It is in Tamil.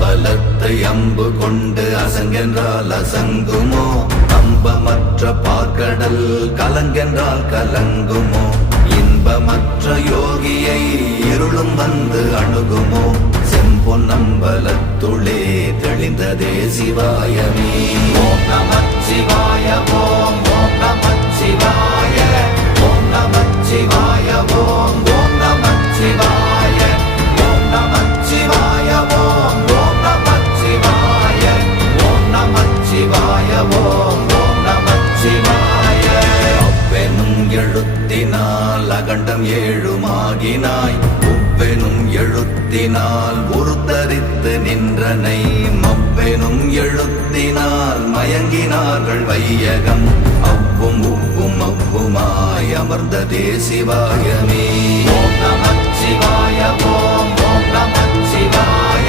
அம்பலத்தை அம்பு கொண்டு அசங்கென்றால் அசங்குமோ? அம்பமற்ற பார்க்கடல் கலங்கென்றால் கலங்குமோ? இன்பமற்ற யோகியை இருளும் வந்து அணுகுமோ? செம்பொன்னம்பலத்துளே தெளிந்ததே சிவாயமே. ஓம் நமச்சிவாய ஓம் ஓம் நமச்சிவாய ஓம் நமச்சிவாய ஓம் ஓம் நமச்சிவாய ஓம் நமச்சிவாய ஓம் ஓம் நமச்சிவாய ஓம் நமச்சிவாய ஓம் ஓம் நமச்சிவாய. அவ்வெனும் எழுத்தினால் அகண்டம் ஏழுமாகினாய், உவ்வெனும் எழுத்தினால் உருத்தரித்து நின்றனை, மவ்வெனும் எழுத்தினால் மயங்கினார்கள் வையகம். அவ்வும் உவ்வும் அவ்வுமாய் அமர்ந்ததே சிவாயமே. ஓம் நமச்சிவாய ஓம் ஓம் நமச்சிவாய